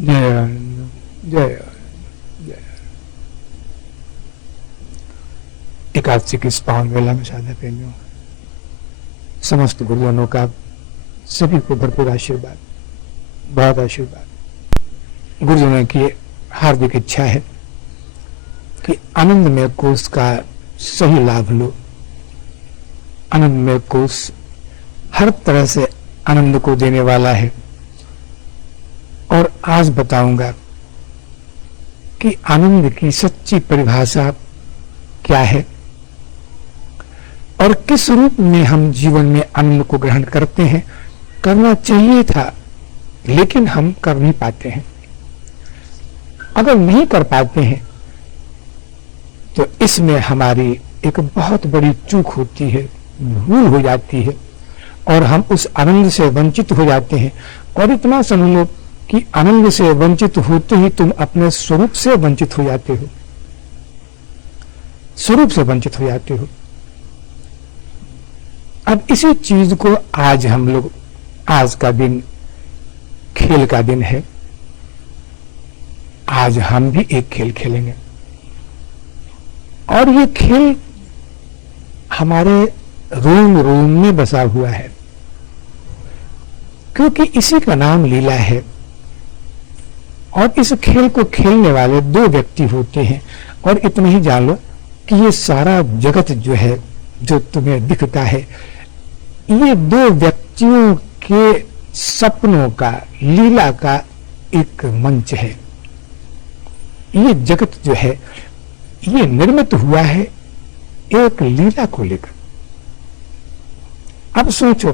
जय आनंद, जय आनंद, जय। एकादशी की इस पावन वेला में साधना प्रेमियों, समस्त गुरुजनों का सभी को भरपूर आशीर्वाद, बहुत आशीर्वाद। गुरुजनों की हार्दिक इच्छा है कि आनंदमय कोष का सही लाभ लो। आनंदमय कोष हर तरह से आनंद को देने वाला है। और आज बताऊंगा कि आनंद की सच्ची परिभाषा क्या है और किस रूप में हम जीवन में आनंद को ग्रहण करते हैं। करना चाहिए था लेकिन हम कर नहीं पाते हैं। अगर नहीं कर पाते हैं तो इसमें हमारी एक बहुत बड़ी चूक होती है, भूल हो जाती है और हम उस आनंद से वंचित हो जाते हैं। और इतना समझ लो कि आनंद से वंचित होते ही तुम अपने स्वरूप से वंचित हो जाते हो, स्वरूप से वंचित हो जाते हो। अब इसी चीज को आज हम लोग, आज का दिन खेल का दिन है। आज हम भी एक खेल खेलेंगे और ये खेल हमारे रोम रोम में बसा हुआ है, क्योंकि इसी का नाम लीला है। और इस खेल को खेलने वाले दो व्यक्ति होते हैं। और इतना ही जान लो कि ये सारा जगत जो है, जो तुम्हें दिखता है, ये दो व्यक्तियों के सपनों का, लीला का एक मंच है। ये जगत जो है ये निर्मित हुआ है एक लीला को लेकर। अब सोचो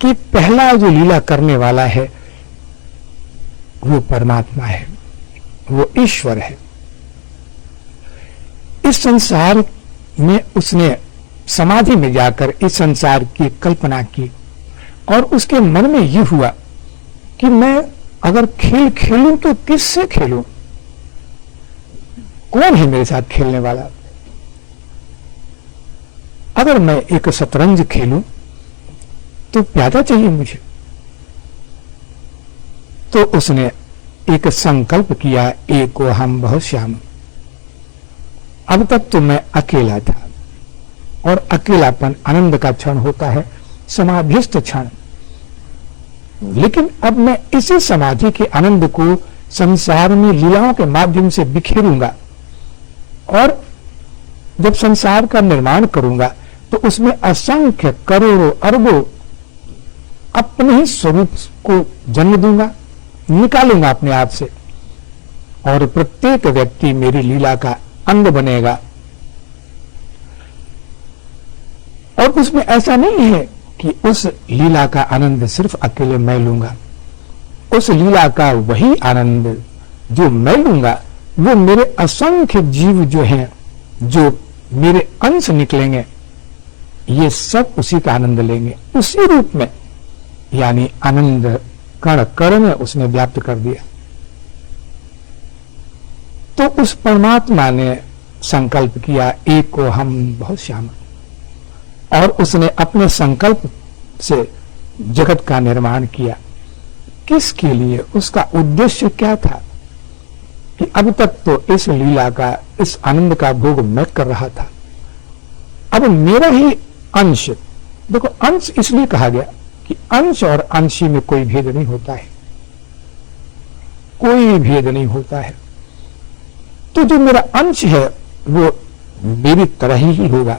कि पहला जो लीला करने वाला है वो परमात्मा है, वो ईश्वर है। इस संसार में उसने समाधि में जाकर इस संसार की कल्पना की और उसके मन में ये हुआ कि मैं अगर खेल खेलूं तो किससे खेलूं, कौन है मेरे साथ खेलने वाला। अगर मैं एक शतरंज खेलूं तो प्यादा चाहिए मुझे। तो उसने एक संकल्प किया, एको हम बहुत श्याम। अब तक तो मैं अकेला था और अकेलापन आनंद का क्षण होता है, समाधिस्थ क्षण। लेकिन अब मैं इसी समाधि के आनंद को संसार में लीलाओं के माध्यम से बिखेरूंगा और जब संसार का निर्माण करूंगा तो उसमें असंख्य करोड़ों अरबों अपने ही स्वरूप को जन्म दूंगा, निकालूंगा अपने आप से। और प्रत्येक व्यक्ति मेरी लीला का अंग बनेगा। और उसमें ऐसा नहीं है कि उस लीला का आनंद सिर्फ अकेले मैं लूंगा। उस लीला का वही आनंद जो मैं लूंगा वो मेरे असंख्य जीव जो हैं, जो मेरे अंश निकलेंगे, ये सब उसी का आनंद लेंगे, उसी रूप में। यानी आनंद कण कण में उसने व्याप्त कर दिया। तो उस परमात्मा ने संकल्प किया, एक को हम बहुत श्याम। और उसने अपने संकल्प से जगत का निर्माण किया। किसके लिए? उसका उद्देश्य क्या था कि अब तक तो इस लीला का, इस आनंद का भोग मैं कर रहा था, अब मेरा ही अंश। देखो, अंश इसलिए कहा गया कि अंश और अंशी में कोई भेद नहीं होता है, कोई भेद नहीं होता है। तो जो मेरा अंश है वो मेरी तरह ही होगा,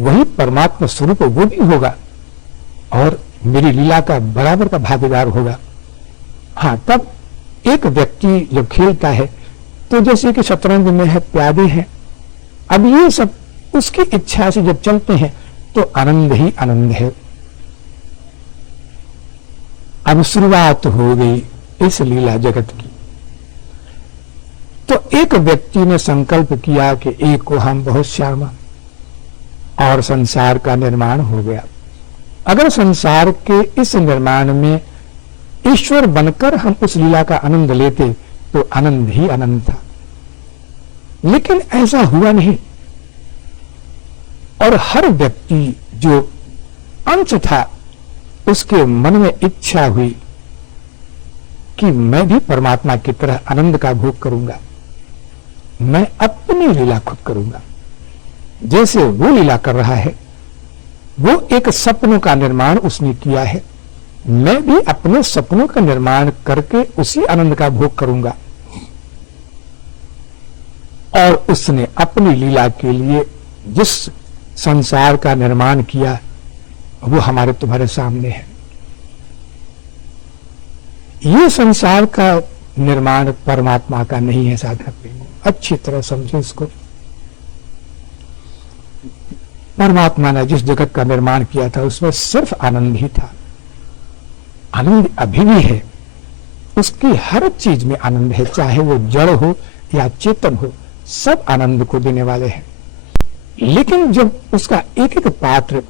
वही परमात्मा स्वरूप वो भी होगा और मेरी लीला का बराबर का भागीदार होगा। हाँ, तब एक व्यक्ति जब खेलता है तो जैसे कि शतरंज में है, प्यादे हैं, अब ये सब उसकी इच्छा से जब चलते हैं तो आनंद ही आनंद है। अब शुरुआत हो गई इस लीला जगत की। तो एक व्यक्ति ने संकल्प किया कि एक को हम बहुत श्याम, और संसार का निर्माण हो गया। अगर संसार के इस निर्माण में ईश्वर बनकर हम उस लीला का आनंद लेते तो आनंद ही आनंद था। लेकिन ऐसा हुआ नहीं। और हर व्यक्ति जो अंश था उसके मन में इच्छा हुई कि मैं भी परमात्मा की तरह आनंद का भोग करूंगा, मैं अपनी लीला खुद करूंगा। जैसे वो लीला कर रहा है, वो एक सपनों का निर्माण उसने किया है, मैं भी अपने सपनों का निर्माण करके उसी आनंद का भोग करूंगा। और उसने अपनी लीला के लिए जिस संसार का निर्माण किया वो हमारे तुम्हारे सामने है। ये संसार का निर्माण परमात्मा का नहीं है साधक प्रेमी, अच्छी तरह समझो इसको। परमात्मा ने जिस जगत का निर्माण किया था उसमें सिर्फ आनंद ही था। आनंद अभी भी है, उसकी हर चीज में आनंद है, चाहे वो जड़ हो या चेतन हो, सब आनंद को देने वाले हैं। लेकिन जब उसका एक एक पात्र,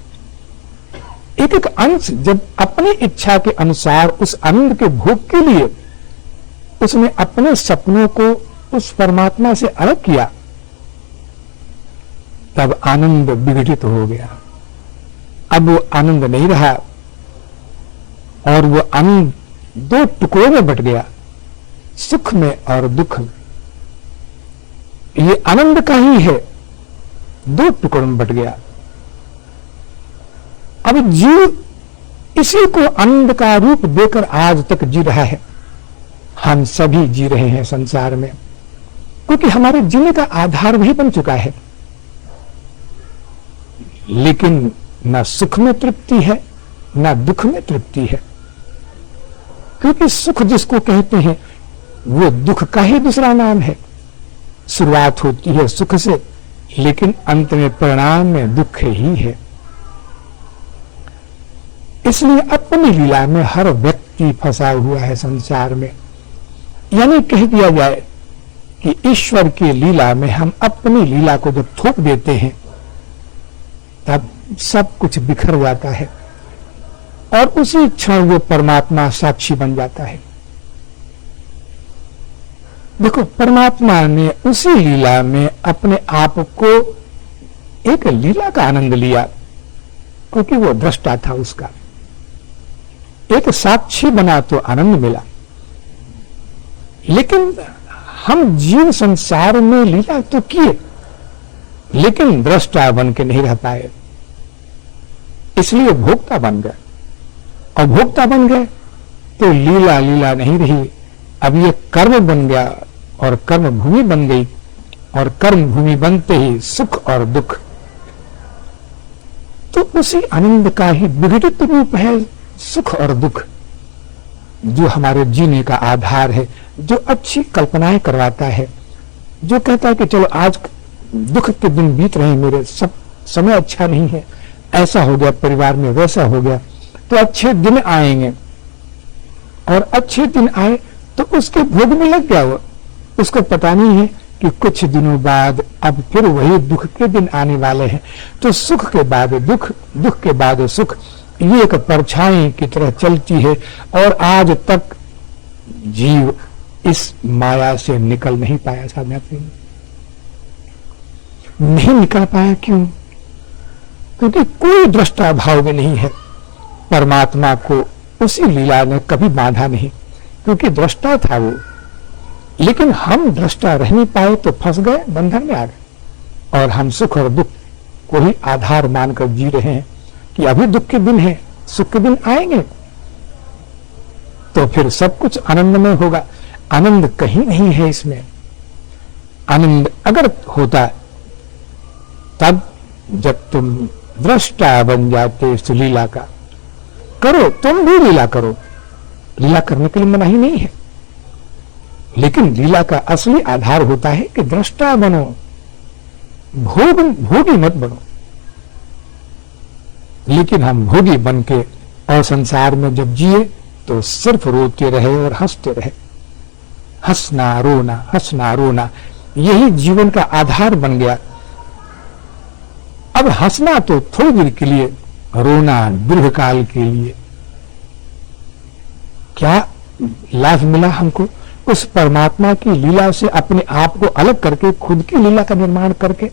एक एक अंश जब अपनी इच्छा के अनुसार उस आनंद के भोग के लिए उसने अपने सपनों को उस परमात्मा से अलग किया, तब आनंद विघटित हो गया। अब वो आनंद नहीं रहा और वो आनंद दो टुकड़ों में बट गया, सुख में और दुख में। ये आनंद का ही है, दो टुकड़ों में बट गया। अब जीव इसी को आनंद का रूप देकर आज तक जी रहा है। हम सभी जी रहे हैं संसार में, क्योंकि हमारे जीने का आधार वही बन चुका है। लेकिन न सुख में तृप्ति है, न दुख में तृप्ति है, क्योंकि सुख जिसको कहते हैं वो दुख का ही दूसरा नाम है। शुरुआत होती है सुख से, लेकिन अंत में परिणाम में दुख ही है। इसलिए अपनी लीला में हर व्यक्ति फंसा हुआ है संसार में। यानी कह दिया जाए कि ईश्वर की लीला में हम अपनी लीला को जब थोप देते हैं तब सब कुछ बिखर जाता है और उसी क्षण वो परमात्मा साक्षी बन जाता है। देखो, परमात्मा ने उसी लीला में अपने आप को एक लीला का आनंद लिया, क्योंकि वो दृष्टा था उसका। एक साक्षी बना तो आनंद मिला। लेकिन हम जीव संसार में लीला तो किए, लेकिन दृष्टा बन के नहीं रह पाए, इसलिए भोक्ता बन गए। और भोक्ता बन गए तो लीला लीला नहीं रही, अब ये कर्म बन गया और कर्म भूमि बन गई, और कर्म भूमि बनते ही सुख और दुख। तो उसी आनंद का ही विघटित रूप है सुख और दुख, जो हमारे जीने का आधार है, जो अच्छी कल्पनाएं करवाता है, जो कहता है कि चलो आज दुख के दिन बीत रहे हैं मेरे, सब समय अच्छा नहीं है, ऐसा हो गया परिवार में, वैसा हो गया, तो अच्छे दिन आएंगे। और अच्छे दिन आए तो उसके भोग में लग गया वो, उसको पता नहीं है कि कुछ दिनों बाद अब फिर वही दुख के दिन आने वाले हैं। तो सुख के बाद दुख, दुख के बाद सुख, ये एक परछाई की तरह चलती है। और आज तक जीव इस माया से निकल नहीं पाया। साधना नहीं निकल पाया, क्यों? क्योंकि कोई दृष्टा भाव में नहीं है। परमात्मा को उसी लीला ने कभी बांधा नहीं, क्योंकि दृष्टा था वो। लेकिन हम दृष्टा रह नहीं पाए तो फंस गए, बंधन में आ गए। और हम सुख और दुख को ही आधार मानकर जी रहे हैं कि अभी दुख के दिन है, सुख के दिन आएंगे तो फिर सब कुछ आनंदमय होगा। आनंद कहीं नहीं है इसमें। आनंद अगर होता तब जब तुम दृष्टा बन जाते इस लीला का। करो, तुम भी लीला करो, लीला करने के लिए मनाही नहीं है, लेकिन लीला का असली आधार होता है कि दृष्टा बनो, भोगी मत बनो। लेकिन हम भोगी बन के और संसार में जब जिए तो सिर्फ रोते रहे और हंसते रहे। हंसना रोना, हंसना रोना, यही जीवन का आधार बन गया। अब हंसना तो थोड़ी देर के लिए, रोना दीर्घकाल के लिए। क्या लाभ मिला हमको? उस परमात्मा की लीला से अपने आप को अलग करके खुद की लीला का निर्माण करके।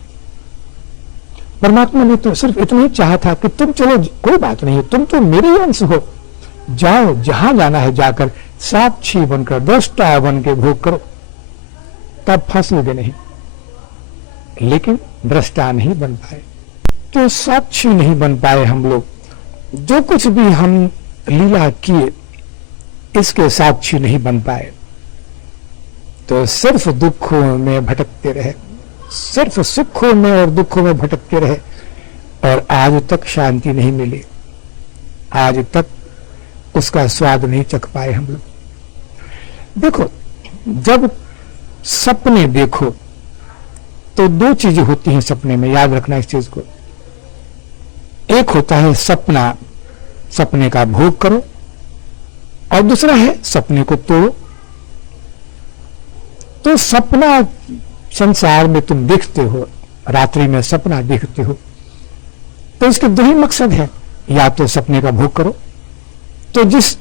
परमात्मा ने तो सिर्फ इतना ही चाहा था कि तुम चलो, कोई बात नहीं, तुम तो मेरे ही अंश हो, जाओ जहां जाना है जाकर, साक्षी बनकर, दृष्टा बन के भोग करो, तब फंसोगे नहीं। लेकिन दृष्टा नहीं बन पाए, तो साक्षी नहीं बन पाए हम लोग। जो कुछ भी हम लीला किए, इसके साक्षी नहीं बन पाए, तो सिर्फ दुखों में भटकते रहे, सिर्फ सुखों में और दुखों में भटकते रहे, और आज तक शांति नहीं मिली, आज तक उसका स्वाद नहीं चख पाए हम लोग। देखो, जब सपने देखो तो दो चीजें होती हैं सपने में, याद रखना इस चीज को। एक होता है सपना, सपने का भोग करो, और दूसरा है सपने को तोड़ो। तो सपना संसार में तुम देखते हो, रात्रि में सपना देखते हो, तो इसके दो ही मकसद है, या तो सपने का भोग करो। तो जिस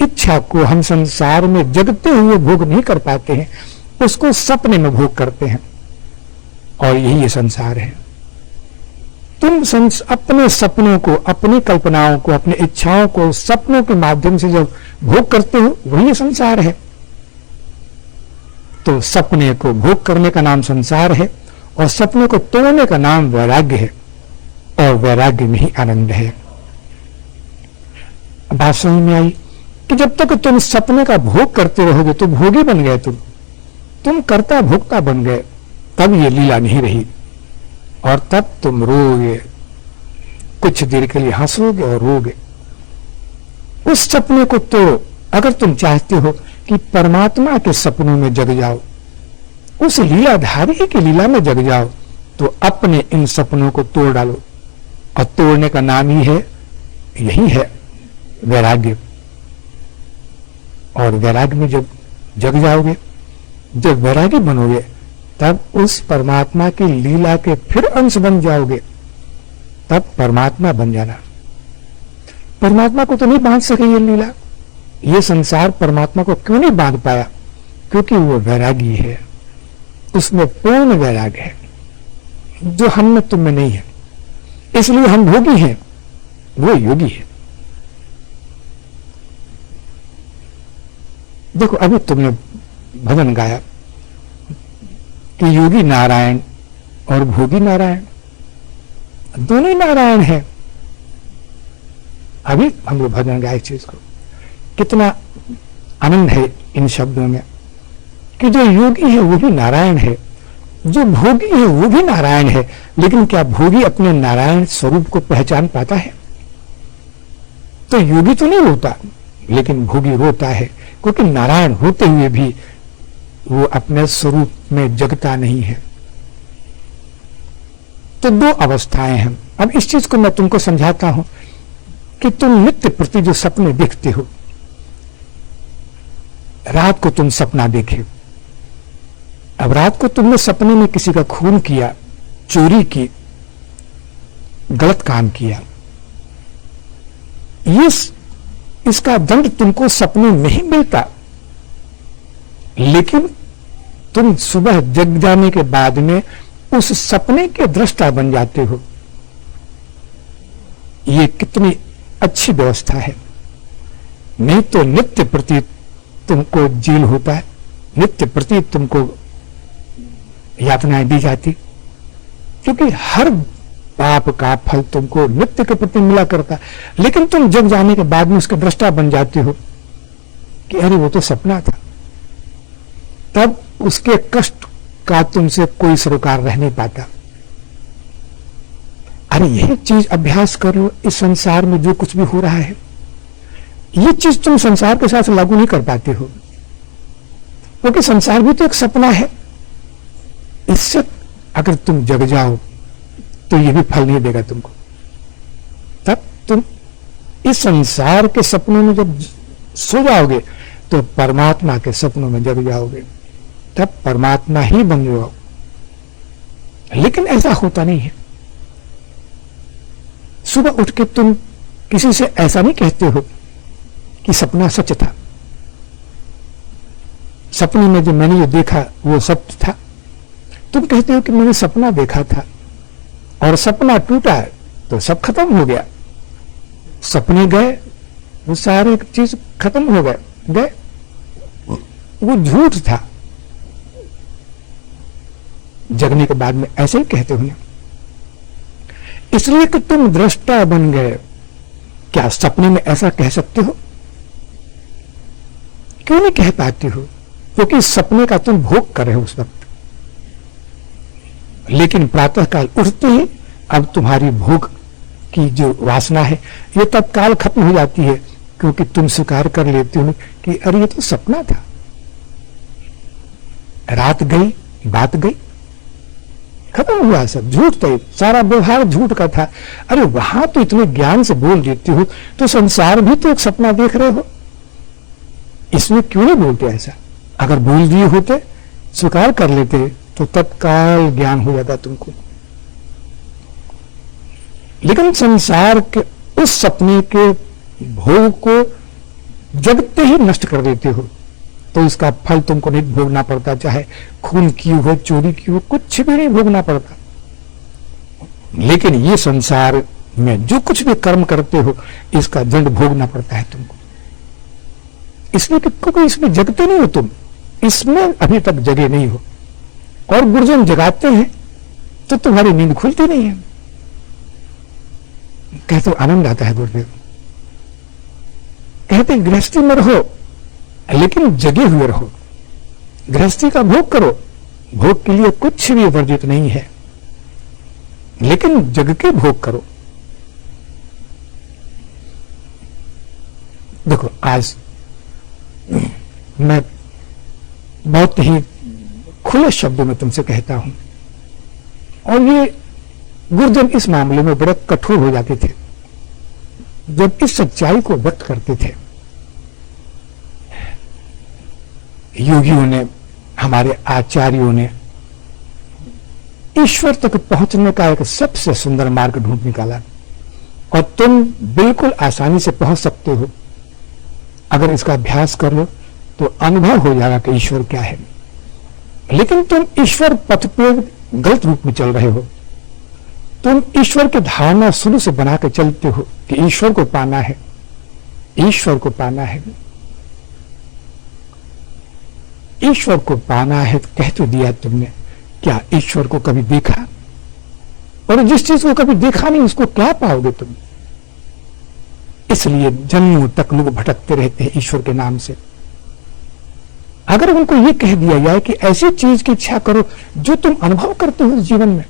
इच्छा को हम संसार में जगते हुए भोग नहीं कर पाते हैं, उसको सपने में भोग करते हैं, और यही ये संसार है। तुम अपने सपनों को, अपनी कल्पनाओं को, अपनी इच्छाओं को सपनों के माध्यम से जब भोग करते हो, वही संसार है। तो सपने को भोग करने का नाम संसार है, और सपने को तोड़ने का नाम वैराग्य है, और वैराग्य में ही आनंद है। बात समझ में आई कि जब तक तुम सपने का भोग करते रहोगे तो भोगी बन गए, तुम कर्ता भोक्ता बन गए, तब ये लीला नहीं रही, और तब तुम रोगे, कुछ देर के लिए हंसोगे और रोगे। उस सपने को तोड़ो। अगर तुम चाहते हो कि परमात्मा के सपनों में जग जाओ, उस लीलाधारी की लीला में जग जाओ, तो अपने इन सपनों को तोड़ डालो, और तोड़ने का नाम ही है, यही है वैराग्य। और वैराग्य में जब जग जाओगे, जब वैराग्य बनोगे, तब उस परमात्मा की लीला के फिर अंश बन जाओगे, तब परमात्मा बन जाना। परमात्मा को तो नहीं बांध सके ये लीला, ये संसार परमात्मा को क्यों नहीं बांध पाया? क्योंकि वो वैरागी है, उसमें पूर्ण वैराग्य है, जो हम में तुम में नहीं है। इसलिए हम भोगी हैं, वो योगी है। देखो, अभी तुमने भजन गाया कि योगी नारायण और भोगी नारायण, दोनों ही नारायण है। अभी हम लोग भजन गाए, इस चीज को कितना आनंद है इन शब्दों में कि जो योगी है वो भी नारायण है, जो भोगी है वो भी नारायण है। लेकिन क्या भोगी अपने नारायण स्वरूप को पहचान पाता है? तो योगी तो नहीं रोता, लेकिन भोगी रोता है, क्योंकि नारायण होते हुए भी वो अपने स्वरूप में जगता नहीं है। तो दो अवस्थाएं हैं। अब इस चीज को मैं तुमको समझाता हूं कि तुम नित्य प्रति जो सपने देखते हो, रात को तुम सपना देखे, अब रात को तुमने सपने में किसी का खून किया, चोरी की, गलत काम किया, इसका दंड तुमको सपने में ही मिलता, लेकिन तुम सुबह जग जाने के बाद में उस सपने के दृष्टा बन जाते हो। ये कितनी अच्छी व्यवस्था है। नहीं तो नित्य प्रति तुमको जेल होता है, नित्य प्रति तुमको यातनाएं दी जाती, क्योंकि हर पाप का फल तुमको नित्य के प्रति मिला करता। लेकिन तुम जग जाने के बाद में उसका दृष्टा बन जाते हो कि अरे वो तो सपना था, तब उसके कष्ट का तुमसे कोई सरोकार रह नहीं पाता। अरे यही चीज अभ्यास करो, इस संसार में जो कुछ भी हो रहा है, ये चीज तुम संसार के साथ लागू नहीं कर पाते हो, क्योंकि संसार भी तो एक सपना है। इससे अगर तुम जग जाओ तो ये भी फल नहीं देगा तुमको। तब तुम इस संसार के सपनों में जब सो जाओगे तो परमात्मा के सपनों में जग जाओगे, तब परमात्मा ही बन जाओ। लेकिन ऐसा होता नहीं है। सुबह उठ के तुम किसी से ऐसा नहीं कहते हो कि सपना सच था, सपने में जो मैंने जो देखा वो सत्य था। तुम कहते हो कि मैंने सपना देखा था और सपना टूटा तो सब खत्म हो गया, सपने गए, वो सारे चीज खत्म हो गए। वो झूठ था। जगने के बाद में ऐसे ही कहते हो ना, इसलिए कि तुम दृष्टा बन गए। क्या सपने में ऐसा कह सकते हो? क्यों नहीं कह पाते हो? क्योंकि सपने का तुम भोग कर रहे हो उस वक्त। लेकिन प्रातःकाल उठते ही अब तुम्हारी भोग की जो वासना है ये तत्काल खत्म हो जाती है, क्योंकि तुम स्वीकार कर लेते हो कि अरे ये तो सपना था। रात गई, बात गई, खत्म हुआ सब। झूठ था, सारा व्यवहार झूठ का था। अरे वहां तो इतने ज्ञान से बोल देते हो, तो संसार भी तो एक सपना देख रहे हो, इसमें क्यों नहीं बोलते ऐसा? अगर बोल दिए होते, स्वीकार कर लेते, तो तत्काल ज्ञान हो जाता तुमको। लेकिन संसार के उस सपने के भोग को जगते ही नष्ट कर देते हो, तो इसका फल तुमको नहीं भोगना पड़ता। चाहे खून की हो, चोरी की हो, कुछ भी नहीं भोगना पड़ता। लेकिन ये संसार में जो कुछ भी कर्म करते हो, इसका दंड भोगना पड़ता है तुमको। इसलिए क्योंकि इसमें जगते नहीं हो तुम, इसमें अभी तक जगे नहीं हो। और गुरुजन जगाते हैं तो तुम्हारी नींद खुलती नहीं है। कहते आनंद आता है गुरुदेव। कहते गृहस्थी में रहो लेकिन जगे हुए रहो। गृहस्थी का भोग करो, भोग के लिए कुछ भी वर्जित नहीं है, लेकिन जग के भोग करो। देखो आज मैं बहुत ही खुले शब्दों में तुमसे कहता हूं, और ये गुरुजन इस मामले में बड़े कठोर हो जाते थे जब इस सच्चाई को व्यक्त करते थे। योगियों ने, हमारे आचार्यों ने ईश्वर तक पहुंचने का एक सबसे सुंदर मार्ग ढूंढ निकाला, और तुम बिल्कुल आसानी से पहुंच सकते हो। अगर इसका अभ्यास कर लो तो अनुभव हो जाएगा कि ईश्वर क्या है। लेकिन तुम ईश्वर पथ पे गलत रूप में चल रहे हो। तुम ईश्वर की धारणा शुरू से बना के चलते हो कि ईश्वर को पाना है, ईश्वर को पाना है, ईश्वर को पाना है। कह तो दिया तुमने, क्या ईश्वर को कभी देखा? और जिस चीज को कभी देखा नहीं उसको क्या पाओगे तुम? इसलिए जन्मों तक लोग भटकते रहते हैं ईश्वर के नाम से। अगर उनको यह कह दिया जाए कि ऐसी चीज की इच्छा करो जो तुम अनुभव करते हो जीवन में,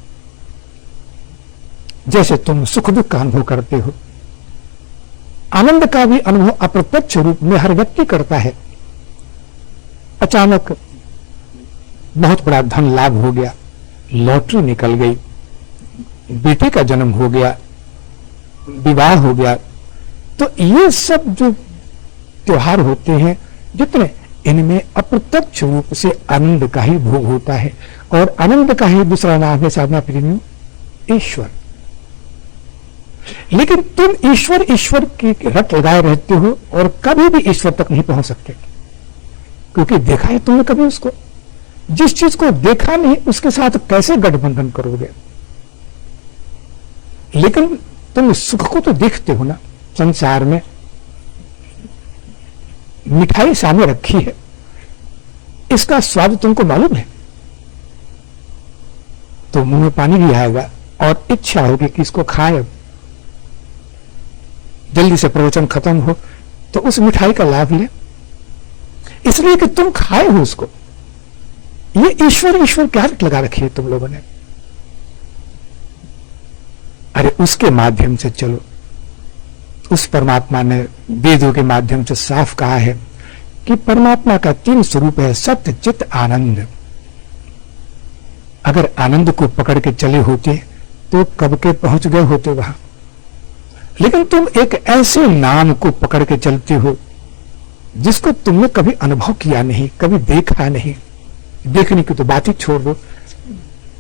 जैसे तुम सुख दुख का अनुभव करते हो, आनंद का भी अनुभव अप्रत्यक्ष रूप में हर व्यक्ति करता है। अचानक बहुत बड़ा धन लाभ हो गया, लॉटरी निकल गई, बेटे का जन्म हो गया, विवाह हो गया, तो ये सब जो त्योहार होते हैं जितने, इनमें अप्रत्यक्ष रूप से आनंद का ही भोग होता है। और आनंद का ही दूसरा नाम है साधना प्रेमी ईश्वर। लेकिन तुम ईश्वर ईश्वर की रट लगाए रहते हो और कभी भी ईश्वर तक नहीं पहुंच सकते, क्योंकि देखा है तुमने कभी उसको? जिस चीज को देखा नहीं उसके साथ कैसे गठबंधन करोगे? लेकिन तुम सुख को तो देखते हो ना। संसार में मिठाई सामने रखी है, इसका स्वाद तुमको मालूम है, तो मुंह में पानी भी आएगा और इच्छा होगी कि इसको खाए। जल्दी से प्रवचन खत्म हो तो उस मिठाई का लाभ ले, इसलिए कि तुम खाए हो उसको। ये ईश्वर ईश्वर क्या रट लगा रखी है तुम लोगों ने? अरे उसके माध्यम से चलो। उस परमात्मा ने वेदों के माध्यम से साफ कहा है कि परमात्मा का 3 स्वरूप है, सत्य चित्त आनंद। अगर आनंद को पकड़ के चले होते तो कब के पहुंच गए होते वहां। लेकिन तुम एक ऐसे नाम को पकड़ के चलते हो जिसको तुमने कभी अनुभव किया नहीं, कभी देखा नहीं। देखने की तो बात ही छोड़ दो,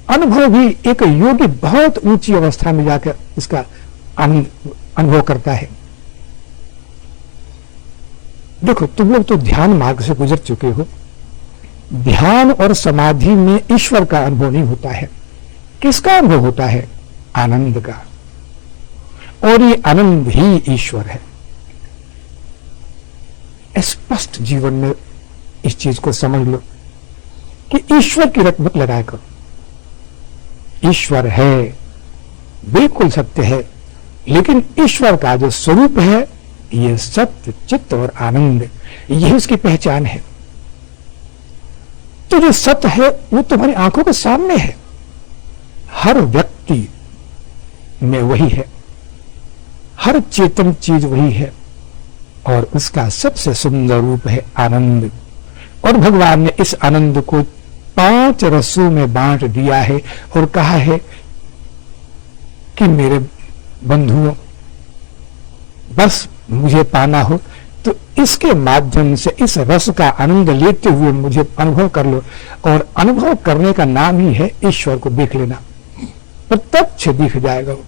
अनुभव भी एक योगी बहुत ऊंची अवस्था में जाकर उसका आनंद अनुभव करता है। देखो तुम लोग तो ध्यान मार्ग से गुजर चुके हो। ध्यान और समाधि में ईश्वर का अनुभव नहीं होता है। किसका अनुभव होता है? आनंद का। और ये आनंद ही ईश्वर है। स्पष्ट जीवन में इस चीज को समझ लो कि ईश्वर की रट मत लगाया करो। ईश्वर है, बिल्कुल सत्य है, लेकिन ईश्वर का जो स्वरूप है ये सत्य, चित्त और आनंद, यही उसकी पहचान है। तो जो सत्य है वो तुम्हारी आंखों के सामने है, हर व्यक्ति में वही है, हर चेतन चीज वही है, और उसका सबसे सुंदर रूप है आनंद। और भगवान ने इस आनंद को 5 रसों में बांट दिया है और कहा है कि मेरे बंधुओं, बस मुझे पाना हो तो इसके माध्यम से इस रस का आनंद लेते हुए मुझे अनुभव कर लो। और अनुभव करने का नाम ही है ईश्वर को देख लेना, प्रत्यक्ष दिख जाएगा। वो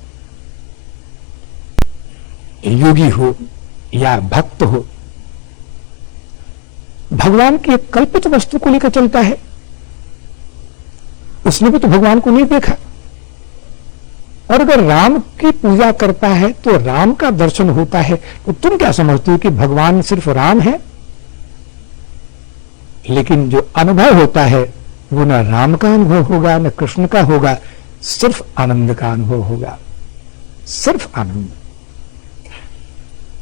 योगी हो या भक्त हो, भगवान की एक कल्पित वस्तु को लेकर चलता है, उसने भी तो भगवान को नहीं देखा। और अगर राम की पूजा करता है तो राम का दर्शन होता है, तो तुम क्या समझते हो कि भगवान सिर्फ राम है? लेकिन जो अनुभव होता है वो न राम का अनुभव होगा न कृष्ण का होगा, सिर्फ आनंद का अनुभव होगा, सिर्फ आनंद।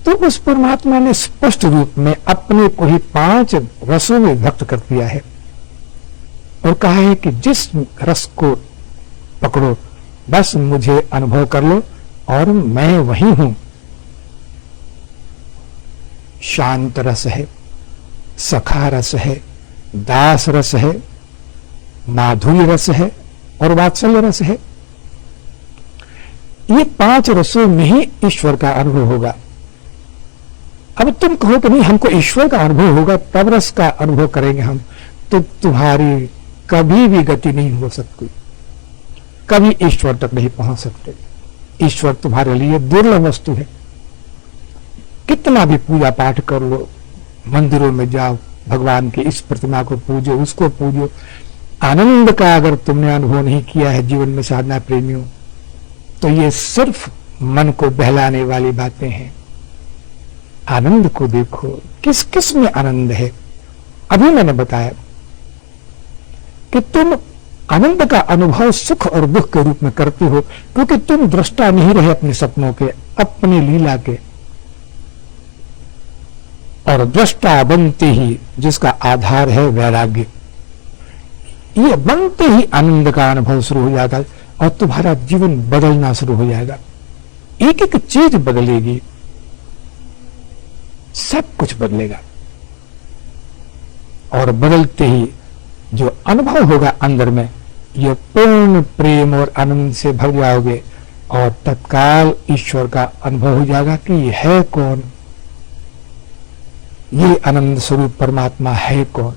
तो उस परमात्मा ने स्पष्ट रूप में अपने को ही 5 रसों में व्यक्त कर दिया है और कहा है कि जिस रस को पकड़ो बस मुझे अनुभव कर लो और मैं वही हूं। शांत रस है, सखा रस है, दास रस है, माधुर्य रस है और वात्सल्य रस है। ये 5 रसों में ही ईश्वर का अनुभव होगा। अब तुम कहो कि नहीं हमको ईश्वर का अनुभव होगा तब रस का अनुभव करेंगे हम, तो तुम्हारी कभी भी गति नहीं हो सकती, कभी ईश्वर तक नहीं पहुंच सकते। ईश्वर तुम्हारे लिए दुर्लभ वस्तु है। कितना भी पूजा पाठ कर लो, मंदिरों में जाओ, भगवान की इस प्रतिमा को पूजो, उसको पूजो, आनंद का अगर तुमने अनुभव नहीं किया है जीवन में साधना प्रेमियों, तो ये सिर्फ मन को बहलाने वाली बातें हैं। आनंद को देखो, किस किस में आनंद है। अभी मैंने बताया कि तुम आनंद का अनुभव सुख और दुख के रूप में करते हो, क्योंकि तुम दृष्टा नहीं रहे अपने सपनों के, अपने लीला के। और दृष्टा बनते ही जिसका आधार है वैराग्य, ये बनते ही आनंद का अनुभव शुरू हो जाता है और तुम्हारा जीवन बदलना शुरू हो जाएगा। एक एक चीज बदलेगी, सब कुछ बदलेगा। और बदलते ही जो अनुभव होगा अंदर में, ये पूर्ण प्रेम और आनंद से भर जाओगे और तत्काल ईश्वर का अनुभव हो जाएगा कि ये है कौन, ये आनंद स्वरूप परमात्मा है कौन।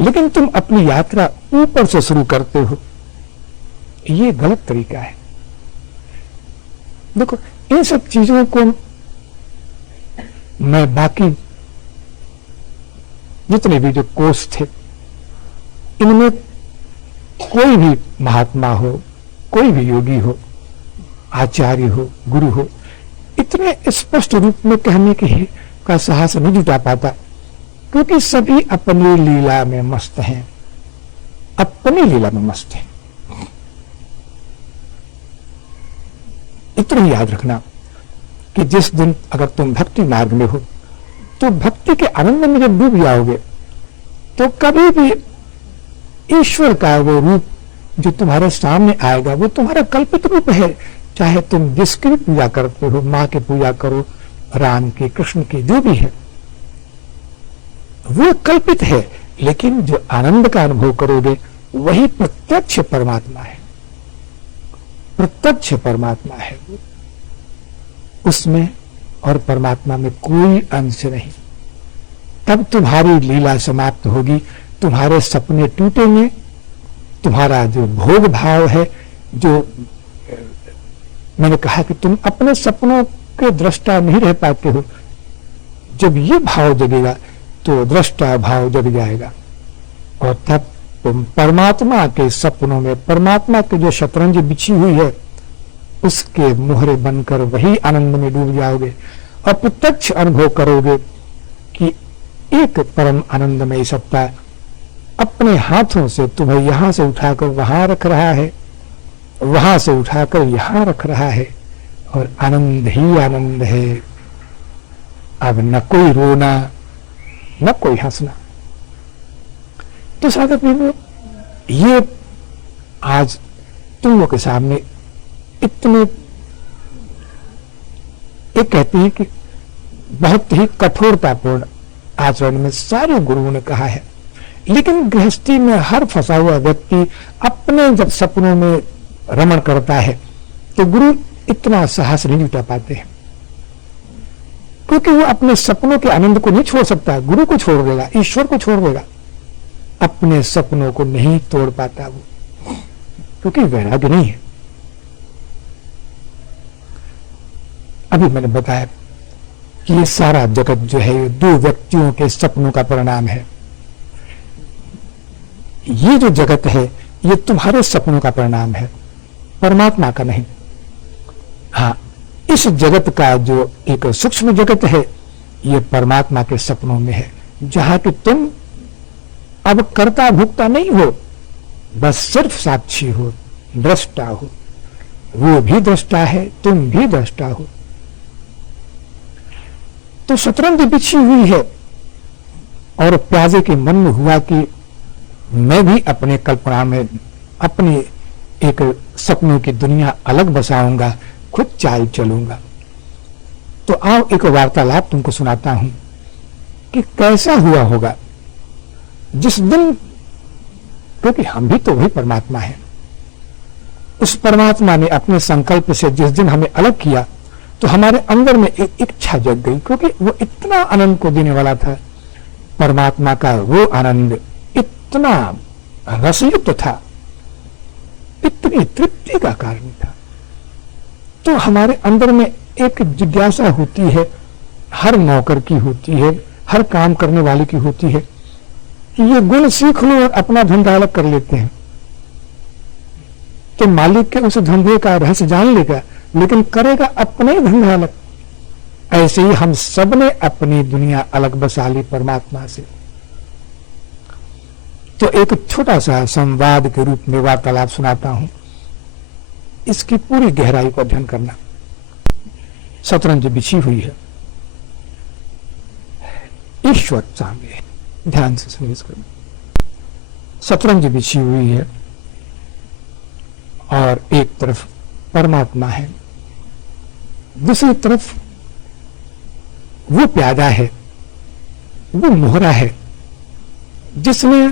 लेकिन तुम अपनी यात्रा ऊपर से शुरू करते हो, ये गलत तरीका है। देखो, इन सब चीजों को मैं बाकी जितने भी जो कोर्स थे, इनमें कोई भी महात्मा हो, कोई भी योगी हो, आचार्य हो, गुरु हो, इतने स्पष्ट रूप में कहने का साहस नहीं जुटा पाता, क्योंकि सभी अपनी लीला में मस्त हैं, अपनी लीला में मस्त हैं। इतना ही याद रखना कि जिस दिन अगर तुम भक्ति मार्ग में हो, तो भक्ति के आनंद में जब डूब जाओगे, तो कभी भी ईश्वर का वो रूप जो तुम्हारे सामने आएगा वो तुम्हारा कल्पित रूप है। चाहे तुम जिसकी भी पूजा करते हो, माँ की पूजा करो, राम की, कृष्ण की, जो भी है वो कल्पित है, लेकिन जो आनंद का अनुभव करोगे वही प्रत्यक्ष परमात्मा है, प्रत्यक्ष परमात्मा है। उसमें और परमात्मा में कोई अंश नहीं। तब तुम्हारी लीला समाप्त होगी, तुम्हारे सपने टूटेंगे, तुम्हारा जो भोग भाव है, जो मैंने कहा कि तुम अपने सपनों के दृष्टा नहीं रह पाते हो, जब ये भाव जगेगा तो दृष्टा भाव जग जाएगा और तब तुम परमात्मा के सपनों में, परमात्मा के जो शतरंज बिछी हुई है उसके मोहरे बनकर वही आनंद में डूब जाओगे और प्रत्यक्ष अनुभव करोगे कि एक परम आनंदमय सत्ता अपने हाथों से तुम्हें यहां से उठाकर वहां रख रहा है, वहां से उठाकर यहां रख रहा है, और आनंद ही आनंद है। अब न कोई रोना न कोई हंसना। तो साधक भी ये आज तुम लोग के सामने इतने, ये कहती है कि बहुत ही कठोरतापूर्ण आचरण में सारे गुरुओं ने कहा है, लेकिन गृहस्थी में हर फंसा हुआ व्यक्ति अपने जब सपनों में रमण करता है तो गुरु इतना साहस नहीं जुटा पाते हैं, क्योंकि वो अपने सपनों के आनंद को नहीं छोड़ सकता। गुरु को छोड़ देगा, ईश्वर को छोड़ देगा, अपने सपनों को नहीं तोड़ पाता वो, क्योंकि वैराग्य नहीं है। अभी मैंने बताया कि ये सारा जगत जो है ये दो व्यक्तियों के सपनों का परिणाम है। ये जो जगत है ये तुम्हारे सपनों का परिणाम है, परमात्मा का नहीं। हाँ, इस जगत का जो एक सूक्ष्म जगत है ये परमात्मा के सपनों में है, जहां कि तुम अब कर्ता भुगता नहीं हो, बस सिर्फ साक्षी हो, दृष्टा हो। वो भी दृष्टा है, तुम भी दृष्टा हो। तो शतरंज बिछी हुई है और प्याजे के मन में हुआ कि मैं भी अपने कल्पना में अपनी एक सपनों की दुनिया अलग बसाऊंगा, खुद चाल चलूंगा। तो आओ एक वार्तालाप तुमको सुनाता हूं कि कैसा हुआ होगा जिस दिन, क्योंकि हम भी तो वही परमात्मा है, उस परमात्मा ने अपने संकल्प से जिस दिन हमें अलग किया तो हमारे अंदर में एक इच्छा जग गई, क्योंकि वो इतना आनंद को देने वाला था। परमात्मा का वो आनंद इतना रसयुक्त था, इतनी तृप्ति का कारण था। तो हमारे अंदर में एक जिज्ञासा होती है, हर नौकर की होती है, हर काम करने वाले की होती है कि ये गुण सीख लो और अपना धंधा अलग कर लेते हैं। तो मालिक के उस धंधे का रहस्य जान लेगा, लेकिन करेगा अपने ही धंधा अलग। ऐसे ही हम सब ने अपनी दुनिया अलग बसा ली परमात्मा से। तो एक छोटा सा संवाद के रूप में वार्तालाप सुनाता हूं, इसकी पूरी गहराई को अध्ययन करना। शतरंज बिछी हुई है, ईश्वर सामने है, ध्यान से सुनिए इसको। शतरंज बिछी हुई है और एक तरफ परमात्मा है, दूसरी तरफ वो प्यादा है, वो मोहरा है जिसने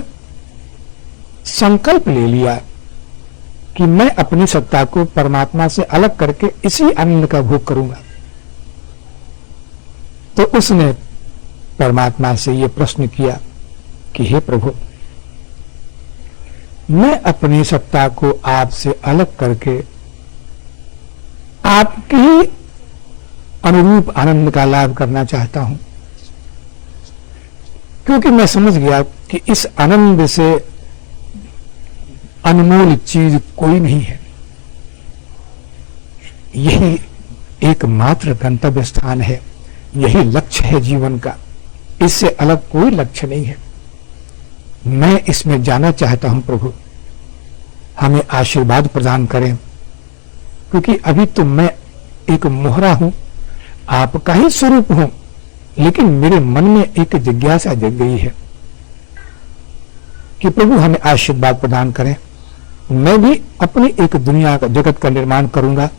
संकल्प ले लिया कि मैं अपनी सत्ता को परमात्मा से अलग करके इसी आनंद का भोग करूंगा। तो उसने परमात्मा से ये प्रश्न किया कि हे प्रभु, मैं अपनी सत्ता को आपसे अलग करके आपके ही अनुरूप आनंद का लाभ करना चाहता हूं, क्योंकि मैं समझ गया कि इस आनंद से अनमोल चीज कोई नहीं है। यही एकमात्र गंतव्य स्थान है, यही लक्ष्य है जीवन का, इससे अलग कोई लक्ष्य नहीं है। मैं इसमें जाना चाहता हूं प्रभु, हमें आशीर्वाद प्रदान करें, क्योंकि अभी तो मैं एक मोहरा हूं, आपका ही स्वरूप हूं, लेकिन मेरे मन में एक जिज्ञासा जग गई है कि प्रभु हमें आशीर्वाद प्रदान करें। मैं भी अपनी एक दुनिया का, जगत का निर्माण करूंगा,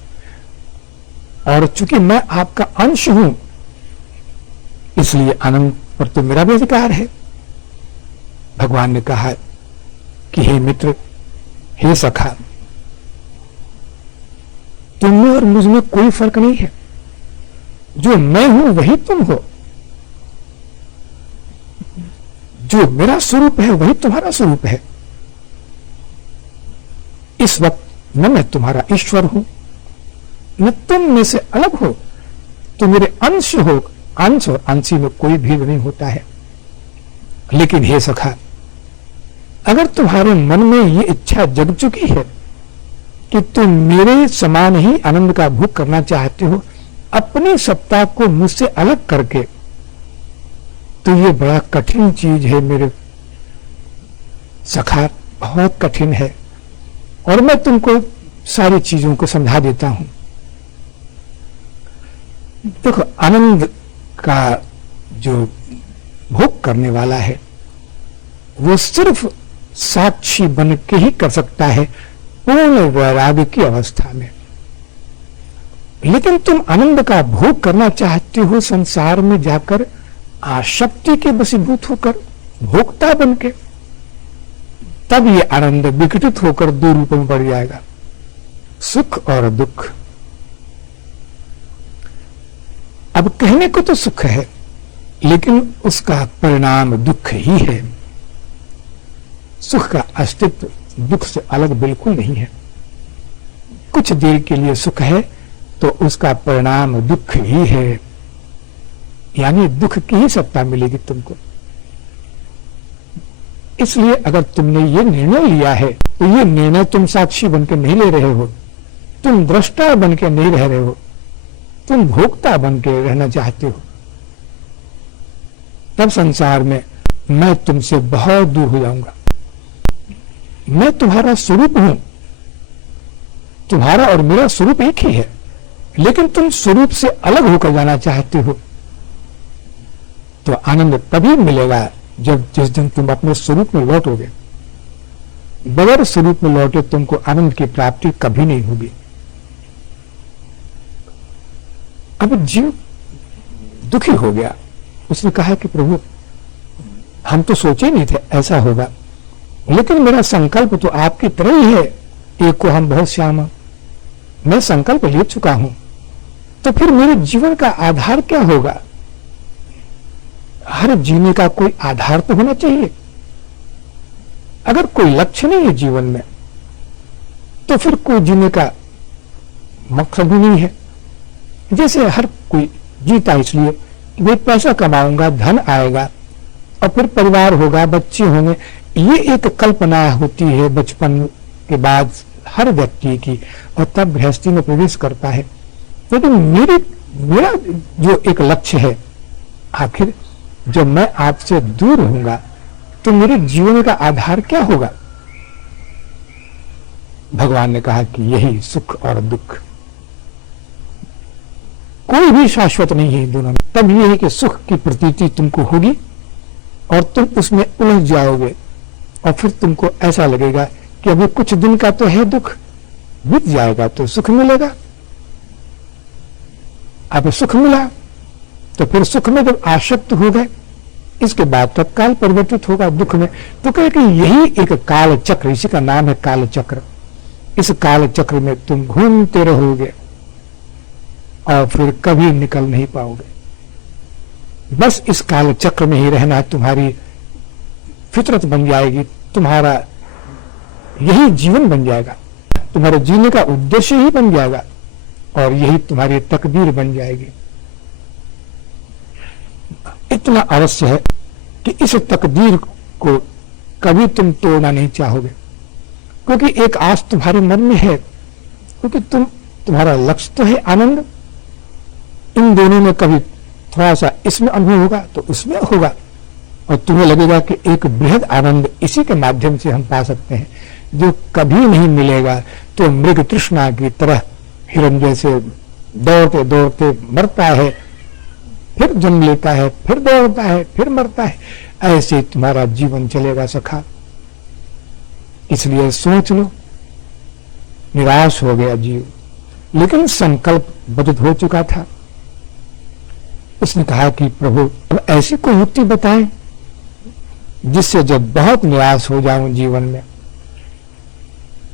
और चूंकि मैं आपका अंश हूं इसलिए आनंद पर तो मेरा भी अधिकार है। भगवान ने कहा कि हे मित्र, हे सखा, तुम में और मुझ में कोई फर्क नहीं है, जो मैं हूं वही तुम हो, जो मेरा स्वरूप है वही तुम्हारा स्वरूप है। इस वक्त न मैं तुम्हारा ईश्वर हूं न तुम में से अलग हो, तो मेरे अंश हो, अंश और अंशी में कोई भेद नहीं होता है। लेकिन हे सखा, अगर तुम्हारे मन में ये इच्छा जग चुकी है कि तुम मेरे समान ही आनंद का भोग करना चाहते हो, अपनी सत्ता को मुझसे अलग करके, तो ये बड़ा कठिन चीज है मेरे सखा, बहुत कठिन है। और मैं तुमको सारी चीजों को समझा देता हूं। देखो, आनंद का जो भोग करने वाला है वो सिर्फ साक्षी बन के ही कर सकता है, पूर्ण वैराग्य की अवस्था में। लेकिन तुम आनंद का भोग करना चाहते हो संसार में जाकर, आसक्ति के वशीभूत होकर, भोक्ता बन के। तब ये आनंद विघटित होकर दो रूपों में बढ़ जाएगा, सुख और दुख। अब कहने को तो सुख है, लेकिन उसका परिणाम दुख ही है। सुख का अस्तित्व दुख से अलग बिल्कुल नहीं है। कुछ देर के लिए सुख है तो उसका परिणाम दुख ही है, यानी दुख की ही सत्ता मिलेगी तुमको। इसलिए अगर तुमने ये निर्णय लिया है तो ये निर्णय तुम साक्षी बनकर नहीं ले रहे हो, तुम दृष्टा बनकर नहीं रह रहे हो, तुम भोक्ता बनकर रहना चाहते हो। तब संसार में मैं तुमसे बहुत दूर हो जाऊंगा। मैं तुम्हारा स्वरूप हूं, तुम्हारा और मेरा स्वरूप एक ही है, लेकिन तुम स्वरूप से अलग होकर जाना चाहते हो। तो आनंद तभी मिलेगा जब जिस दिन तुम अपने स्वरूप में लौटोगे। बगैर स्वरूप में लौटे तुमको आनंद की प्राप्ति कभी नहीं होगी। अब जीव दुखी हो गया। उसने कहा कि प्रभु, हम तो सोचे नहीं थे ऐसा होगा, लेकिन मेरा संकल्प तो आपकी तरह ही है, एक को हम बहुत श्याम। मैं संकल्प ले चुका हूं, तो फिर मेरे जीवन का आधार क्या होगा? हर जीने का कोई आधार तो होना चाहिए। अगर कोई लक्ष्य नहीं है जीवन में, तो फिर कोई जीने का मकसद ही नहीं है। जैसे हर कोई जीता इसलिए भाई पैसा कमाऊंगा, धन आएगा और फिर परिवार होगा, बच्चे होंगे, ये एक कल्पना होती है बचपन के बाद हर व्यक्ति की, और तब गृहस्थी में प्रवेश करता है। लेकिन मेरा जो एक लक्ष्य है, आखिर जब मैं आपसे दूर रहूंगा तो मेरे जीवन का आधार क्या होगा? भगवान ने कहा कि यही सुख और दुख, कोई भी शाश्वत नहीं है इन दोनों में। तब यह है कि सुख की प्रतीति तुमको होगी और तुम उसमें उलझ जाओगे, और फिर तुमको ऐसा लगेगा कि अभी कुछ दिन का तो है दुख, बीत जाएगा तो सुख मिलेगा। अब सुख मिला तो फिर सुख में जब आसक्त हो गए, इसके बाद तत्काल परिवर्तित होगा दुख में। तो कहे कि यही एक काल चक्र, इसी का नाम है काल चक्र। इस काल चक्र में तुम घूमते रहोगे और फिर कभी निकल नहीं पाओगे। बस इस काल चक्र में ही रहना तुम्हारी फितरत बन जाएगी, तुम्हारा यही जीवन बन जाएगा, तुम्हारे जीने का उद्देश्य ही बन जाएगा, और यही तुम्हारी तकदीर बन जाएगी। इतना अवश्य है कि इस तकदीर को कभी तुम तोड़ना नहीं चाहोगे, क्योंकि एक आस तुम्हारे मन में है, क्योंकि तुम्हारा लक्ष्य तो है आनंद। इन दोनों में कभी थोड़ा सा इसमें अनुभव होगा तो उसमें होगा, और तुम्हें लगेगा कि एक बृहद आनंद इसी के माध्यम से हम पा सकते हैं, जो कभी नहीं मिलेगा। तो मृग तृष्णा की तरह हिरण जैसे दौड़ते दौड़ते मरता है, फिर जन्म लेता है, फिर दौड़ता है, फिर मरता है। ऐसे तुम्हारा जीवन चलेगा सखा। इसलिए सोच लो, निराश हो गया जीव, लेकिन संकल्प बद्ध हो चुका था। उसने कहा कि प्रभु, अब ऐसी कोई युक्ति बताएं जिससे जब बहुत निराश हो जाऊं जीवन में,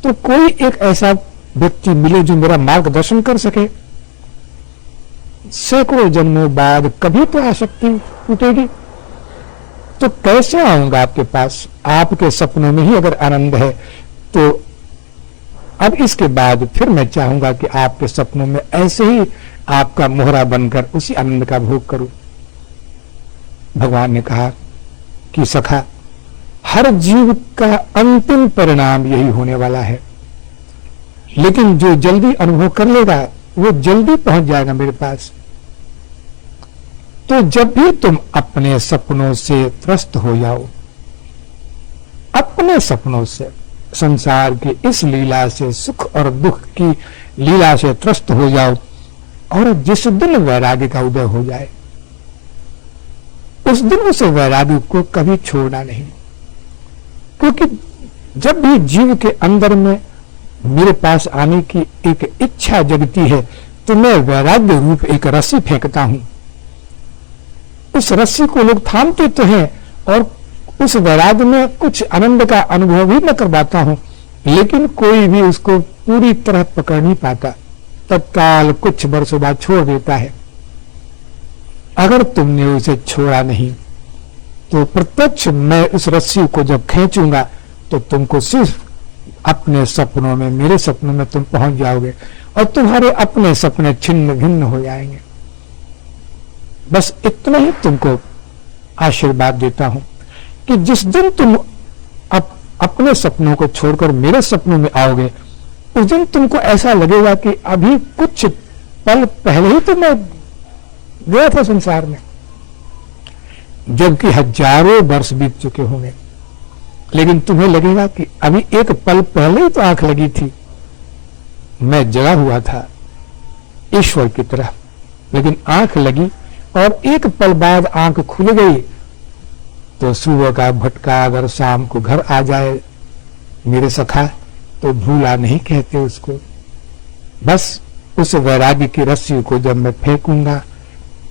तो कोई एक ऐसा व्यक्ति मिले जो मेरा मार्गदर्शन कर सके। सैकड़ों जन्मों बाद कभी तो आसक्ति टूटेगी, तो कैसे आऊंगा आपके पास? आपके सपनों में ही अगर आनंद है, तो अब इसके बाद फिर मैं चाहूंगा कि आपके सपनों में ऐसे ही आपका मोहरा बनकर उसी आनंद का भोग करूं। भगवान ने कहा कि सखा, हर जीव का अंतिम परिणाम यही होने वाला है, लेकिन जो जल्दी अनुभव कर लेगा वो जल्दी पहुंच जाएगा मेरे पास। तो जब भी तुम अपने सपनों से त्रस्त हो जाओ, अपने सपनों से, संसार की इस लीला से, सुख और दुख की लीला से त्रस्त हो जाओ, और जिस दिन वैराग्य का उदय हो जाए उस दिन उस वैराग्य को कभी छोड़ना नहीं। क्योंकि जब भी जीव के अंदर में मेरे पास आने की एक इच्छा जगती है तो मैं वैराग्य रूप एक रस्सी फेंकता हूं। उस रस्सी को लोग थामते तो हैं और उस वैराग्य में कुछ आनंद का अनुभव भी मैं करवाता हूं, लेकिन कोई भी उसको पूरी तरह पकड़ नहीं पाता, तत्काल कुछ वर्षों बाद छोड़ देता है। अगर तुमने उसे छोड़ा नहीं तो प्रत्यक्ष मैं उस रस्सी को जब खींचूंगा तो तुमको सिर्फ अपने सपनों में, मेरे सपनों में तुम पहुंच जाओगे और तुम्हारे अपने सपने छिन्न भिन्न हो जाएंगे। बस इतना ही तुमको आशीर्वाद देता हूं कि जिस दिन तुम अपने सपनों को छोड़कर मेरे सपनों में आओगे उस दिन तुमको ऐसा लगेगा कि अभी कुछ पल पहले ही तो मैं गया था संसार में, जबकि हजारों वर्ष बीत चुके होंगे, लेकिन तुम्हें लगेगा कि अभी एक पल पहले ही तो आंख लगी थी, मैं जगा हुआ था ईश्वर की तरह, लेकिन आंख लगी और एक पल बाद आंख खुल गई तो सुबह का भटका अगर शाम को घर आ जाए मेरे सखा तो भूला नहीं कहते उसको। बस उस वैराग्य की रस्सी को जब मैं फेंकूंगा,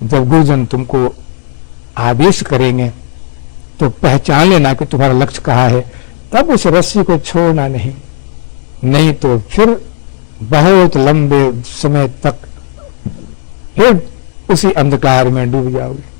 जब गुरुजन तुमको आदेश करेंगे तो पहचान लेना कि तुम्हारा लक्ष्य कहाँ है, तब उस रस्सी को छोड़ना नहीं, नहीं तो फिर बहुत लंबे समय तक फिर उसी अंधकार में डूब जाओगे।